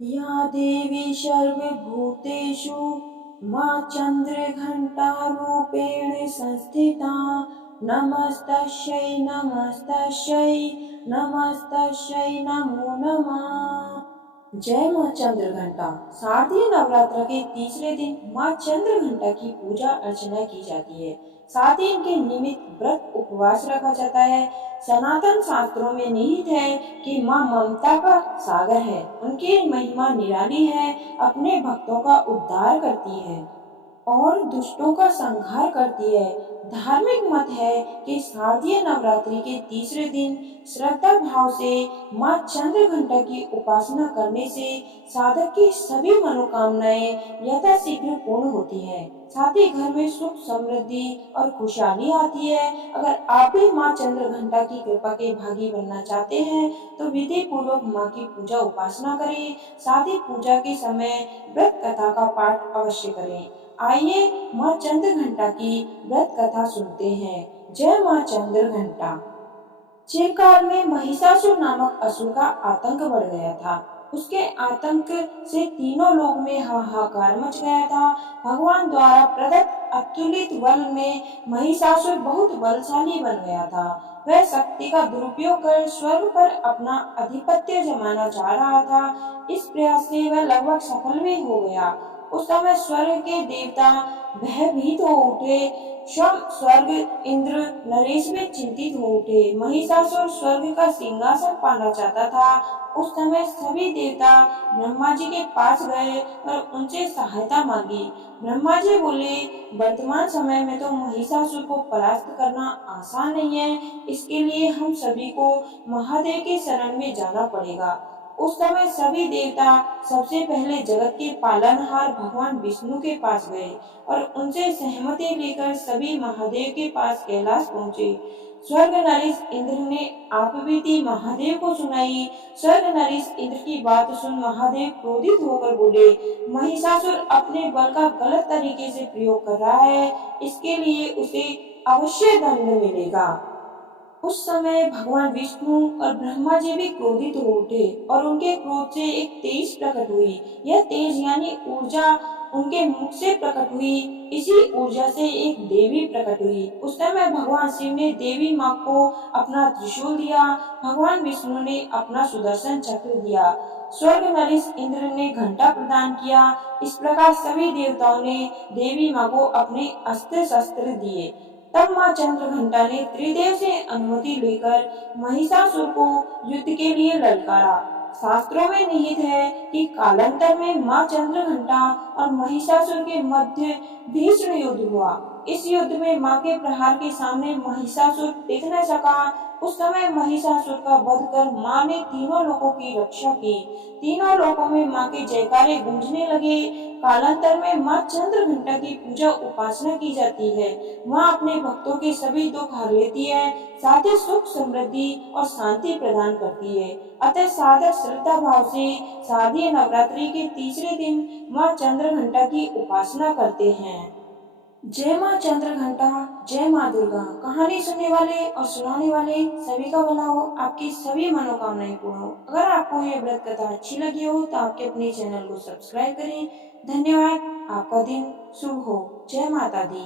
या देवी सर्वभूतेषु मा चन्द्रघण्टारूपेण संस्थिता नमस्तस्यै नमस्तस्यै नमस्तस्यै नमो नमः। जय माँ चंद्र घंटा। शारदीय नवरात्र के तीसरे दिन माँ चंद्र घंटा की पूजा अर्चना की जाती है। साथ ही इनके निमित्त व्रत उपवास रखा जाता है। सनातन शास्त्रों में निहित है कि माँ ममता का सागर है, उनकी महिमा निराली है, अपने भक्तों का उद्धार करती है और दुष्टों का संहार करती है। धार्मिक मत है कि शारदीय नवरात्रि के तीसरे दिन श्रद्धा भाव से माँ चंद्रघंटा की उपासना करने से साधक की सभी मनोकामनाएं यथाशीघ्र पूर्ण होती है। साथ ही घर में सुख समृद्धि और खुशहाली आती है। अगर आप भी माँ चंद्रघंटा की कृपा के भागी बनना चाहते हैं तो विधि पूर्वक माँ की पूजा उपासना करें। साथ ही पूजा के समय व्रत कथा का पाठ अवश्य करें। आइए माँ चंद्र घंटा की व्रत कथा सुनते हैं। जय माँ चंद्र घंटा। चिरकाल में महिषासुर नामक असुर का आतंक बढ़ गया था। उसके आतंक से तीनों लोक में हाहाकार मच गया था। भगवान द्वारा प्रदत्त अतुलित बल में महिषासुर बहुत बलशाली बन गया था। वह शक्ति का दुरुपयोग कर स्वर्ग पर अपना आधिपत्य जमाना चाह रहा था। इस प्रयास से वह लगभग सफल भी हो गया। उस समय स्वर्ग के देवता भयभीत हो उठे। स्वर्ग इंद्र नरेश में चिंतित हो उठे। महिषासुर स्वर्ग का सिंहासन पाना चाहता था। उस समय सभी देवता ब्रह्मा जी के पास गए और उनसे सहायता मांगी। ब्रह्मा जी बोले, वर्तमान समय में तो महिषासुर को परास्त करना आसान नहीं है। इसके लिए हम सभी को महादेव के शरण में जाना पड़ेगा। उस समय सभी देवता सबसे पहले जगत के पालनहार भगवान विष्णु के पास गए और उनसे सहमति लेकर सभी महादेव के पास कैलाश पहुँचे। स्वर्ग नरेश इंद्र ने आपबीती महादेव को सुनाई। स्वर्ग नरेश इंद्र की बात सुन महादेव क्रोधित होकर बोले, महिषासुर अपने बल का गलत तरीके से प्रयोग कर रहा है, इसके लिए उसे अवश्य दंड मिलेगा। उस समय भगवान विष्णु और ब्रह्मा जी भी क्रोधित हो उठे और उनके क्रोध से एक तेज प्रकट हुई। यह तेज यानी ऊर्जा उनके मुख से प्रकट हुई। इसी ऊर्जा से एक देवी प्रकट हुई। उस समय भगवान शिव ने देवी माँ को अपना त्रिशूल दिया। भगवान विष्णु ने अपना सुदर्शन चक्र दिया। स्वर्ग नरेश इंद्र ने घंटा प्रदान किया। इस प्रकार सभी देवताओं ने देवी माँ को अपने अस्त्र शस्त्र दिए। तब माँ चंद्र घंटा ने त्रिदेव से अनुमति लेकर महिषासुर को युद्ध के लिए ललकारा। शास्त्रों में निहित है कि कालांतर में माँ चंद्र घंटा और महिषासुर के मध्य भीषण युद्ध हुआ। इस युद्ध में माँ के प्रहार के सामने महिषासुर टिक न सका। उस समय महिषासुर का वध कर माँ ने तीनों लोगों की रक्षा की। तीनों लोगों में माँ के जयकारे गूंजने लगे। कालांतर में माँ चंद्र घंटा की पूजा उपासना की जाती है। माँ अपने भक्तों के सभी दुख हर लेती है, साथ ही सुख समृद्धि और शांति प्रदान करती है। अतः साधक श्रद्धा भाव से शारदीय नवरात्रि के तीसरे दिन माँ चंद्र घंटा की उपासना करते हैं। जय माँ चंद्र घंटा। जय माँ दुर्गा। कहानी सुनने वाले और सुनाने वाले सभी का भला हो, आपकी सभी मनोकामनाएं पूर्ण हो। अगर आपको ये व्रत कथा अच्छी लगी हो तो आपके अपने चैनल को सब्सक्राइब करें। धन्यवाद। आपका दिन शुभ हो। जय माता दी।